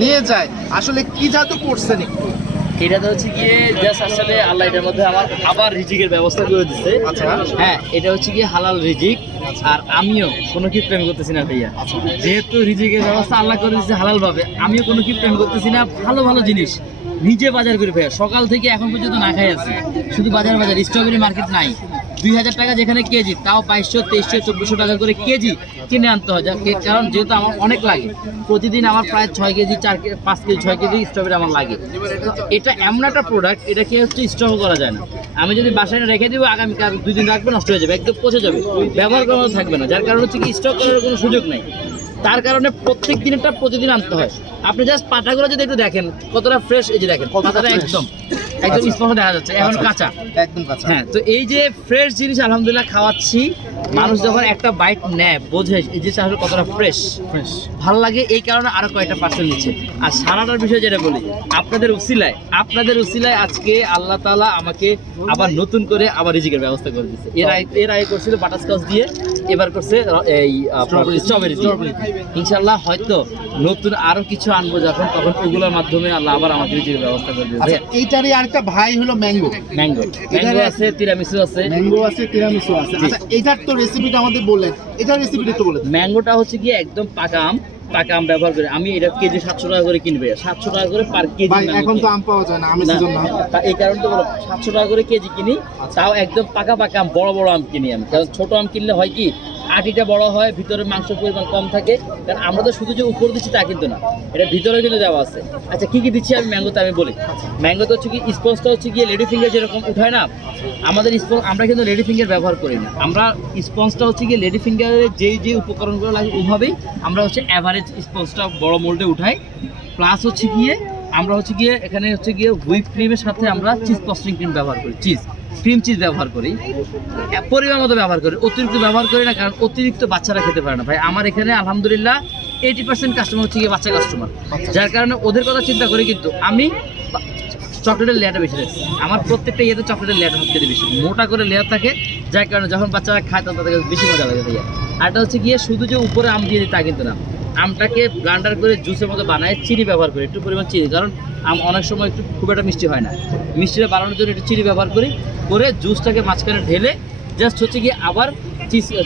নিয়ে যায়, আসলে কি জাদু করছেন একটু? এটা তো হচ্ছে গিয়ে জাস্ট আসলে আল্লাহ এটার মধ্যে আমার আবার রিজিকের ব্যবস্থা করে দিচ্ছে। আচ্ছা। হ্যাঁ, এটা হচ্ছে গিয়ে হালাল রিজিক। আর আমিও কোনো কিপ্ট আমি করতেছি না ভাইয়া, যেহেতু রিজিকের ব্যবস্থা আল্লাহ করে দিচ্ছে হালাল ভাবে, আমিও কোনো কিপ্ট আমি করতেছি না। ভালো ভালো জিনিস নিজে বাজার করে ভাইয়া, সকাল থেকে এখন পর্যন্ত না খাই আছি, শুধু বাজার স্ট্রবেরি মার্কেট নাই। 2000 টাকা যেখানে কেজি, তাও 2200, 2300, 2400 টাকা করে কেজি কিনে আনতে হয়। কারণ যেহেতু আমার অনেক লাগে, প্রতিদিন আমার প্রায় 6 কেজি 5 কেজি 6 কেজি স্ট্রবেরি আমার লাগে। এটা এমন একটা প্রোডাক্ট, এটাকে হচ্ছে স্টক করা যায় না। আমি যদি বাসায় রেখে দিব, আগামীকাল 2 দিন রাখবো, নষ্ট হয়ে যাবে, একদম পচে যাবে, ব্যবহার করার মতো থাকবে না। যার কারণে হচ্ছে কি স্টক করার কোনো সুযোগ নেই। তার কারণে প্রত্যেক দিনটা প্রতিদিন আনতে হয়। আপনি জাস্ট পাতাগুলো যদি একটু দেখেন কতটা ফ্রেশ, এই যে দেখেন পাতাটা একদম স্পষ্ট দেখা যাচ্ছে, এখন কাঁচা, একদম কাঁচা। হ্যাঁ, তো এই যে ফ্রেশ জিনিস আলহামদুলিল্লাহ খাওয়াচ্ছি, মানুষ যখন একটা বাইট নেয় বোঝে এই জিনিসটা আসলে কতটা ফ্রেশ ভালো লাগে, এই কারণে আরো কয়েকটা পার্সেন্ট নিচ্ছে। আর সারাটার বিষয় যেটা বলি, আপনাদের উসিলায় আজকে আল্লাহ তাআলা আমাকে আবার নতুন করে আবার রিজিকের ব্যবস্থা করে দিচ্ছে। এর আগে করছিল বাটারস্কচ দিয়ে, এবার করছে এই স্ট্রবেরি। ইনশাআল্লাহ হয়তো নতুন আরো কিছু আনবো যখন, তখন ওগুলোর মাধ্যমে আল্লাহ আবার আমাকে রিজিকের ব্যবস্থা করে দিচ্ছে। আচ্ছা, এইটারই আরেকটা ভাই হলো ম্যাঙ্গো আছে, তিরামিসু আছে, তিরামিসু আছে। আচ্ছা, এইটার তো রেসিপিটা আমাদের বললেন, এটার রেসিপিটা একটু বলে দেন। ম্যাঙ্গোটা হচ্ছে কি একদম পাকা আম ব্যবহার করে আমি এটা কেজি 700 টাকা করে কিনবে, 700 টাকা করে পার কেজি। ভাই এখন তো আম পাওয়া যায় না, আমের সিজন না, এই কারণে তো বলো 700 টাকা করে কেজি কিনি। তাও একদম পাকা আম, বড় আম কিনি আমি। কারণ ছোট আম কিনলে হয় কি, আটিটা বড় হয়, ভিতরে মাংসের পরিমাণ কম থাকে। কারণ আমরা তো শুধু যে উপর দিচ্ছি তা কিন্তু না, এটা ভিতরে কিন্তু যাওয়া আছে। আচ্ছা, কি দিচ্ছি আমি ম্যাঙ্গোতে, আমি বলি। ম্যাঙ্গোতে হচ্ছে কি স্পঞ্জটা হচ্ছে গিয়ে লেডি ফিঙ্গার যেরকম উঠায় না, আমাদের স্পঞ্জ আমরা কিন্তু লেডি ফিঙ্গার ব্যবহার করি না। আমরা স্পঞ্জটা হচ্ছে গিয়ে লেডি ফিঙ্গারের যেই উপকরণগুলো লাগে ওইভাবেই আমরা হচ্ছে অ্যাভারেজ স্পঞ্জটা বড় মোল্ডে উঠাই। প্লাস হচ্ছে গিয়ে আমরা হচ্ছে গিয়ে এখানে হচ্ছে গিয়ে হুইপ ক্রিমের সাথে আমরা চিজ ফ্রস্টিং ক্রিম ব্যবহার করি, ক্রিম চিজ ব্যবহার করি, পরিমাণ মতো ব্যবহার করি, অতিরিক্ত ব্যবহার করি না। কারণ অতিরিক্ত বাচ্চারা খেতে পারে না ভাই। আমার এখানে আলহামদুলিল্লাহ 80% কাস্টমার হচ্ছে গিয়ে বাচ্চা কাস্টমার, যার কারণে ওদের কথা চিন্তা করি। কিন্তু আমি চকলেটের লেয়ারটা বেশি রাখছি, আমার প্রত্যেকটা ইয়েতে চকলেটের লেয়ারটা সবচেয়ে বেশি মোটা করে লেয়ার থাকে, যার কারণে যখন বাচ্চারা খায় তখন তাদের বেশি মজা লাগে ভাইয়া। আর এটা হচ্ছে গিয়ে শুধু যে উপরে আম দিয়ে দিই তা কিন্তু না, আমটাকে ব্লান্ডার করে জুসের মতো বানায়, চিনি ব্যবহার করি, একটু পরিমাণ চিনি, কারণ আম অনেক সময় একটু খুব একটা মিষ্টি হয় না, মিষ্টিটা বানানোর জন্য একটু চিনি ব্যবহার করি, করে জুসটাকে মাঝখানে ঢেলে জাস্ট হচ্ছে গিয়ে আবার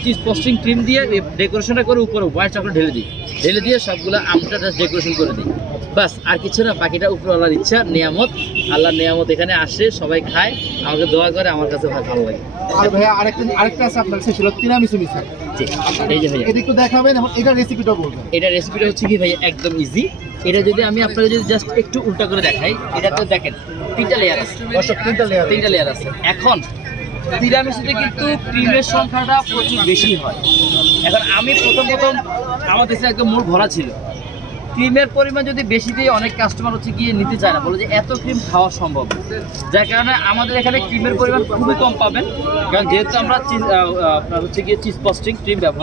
চিজ ফ্রস্টিং ক্রিম দিয়ে ডেকোরেশনটা করে উপরে হোয়াইট চকলেট ঢেলে দিয়ে সবগুলো আমটা জাস্ট ডেকোরেশন করে দিই, বাস। আর কিছু না, বাকিটা উপরওয়ালার ইচ্ছা, নিয়ামত, আল্লাহর নিয়ামত। এখানে আসে, সবাই খায়, আমাকে দোয়া করে, আমার কাছে ভালো লাগে। আর ভাইয়া আরেকটা আছে আপনার কাছে, ছিল তিরামিসু মিষ্টি। এই যে ভাইয়া, এটা একটু দেখাবেন এবং এটা রেসিপিটা বলবেন। এটা রেসিপিটা হচ্ছে কি ভাই একদম ইজি। এটা যদি আমি আপনাকে যদি জাস্ট একটু উল্টা করে দেখাই, এটাতে দেখেন 3টা লেয়ার আছে, 3টা লেয়ার আছে। এখন তিরামিসুতে কিন্তু ক্রিমের সংখ্যাটা প্রচুর বেশি হয়। এখন আমি প্রথম আমার দেশে একদম মোট ভরা ছিল, ক্রিমের পরিমাণ যদি বেশি দিয়ে অনেক কাস্টমার হচ্ছে গিয়ে নিতে চায় না, বলে যে এত ক্রিম খাওয়া সম্ভব, যার কারণে আমাদের এখানে ক্রিমের পরিমাণ খুবই কম পাবেন। কারণ যেহেতু আমরা হচ্ছে গিয়ে চিজ ফ্রস্টিং ক্রিম ব্যবহার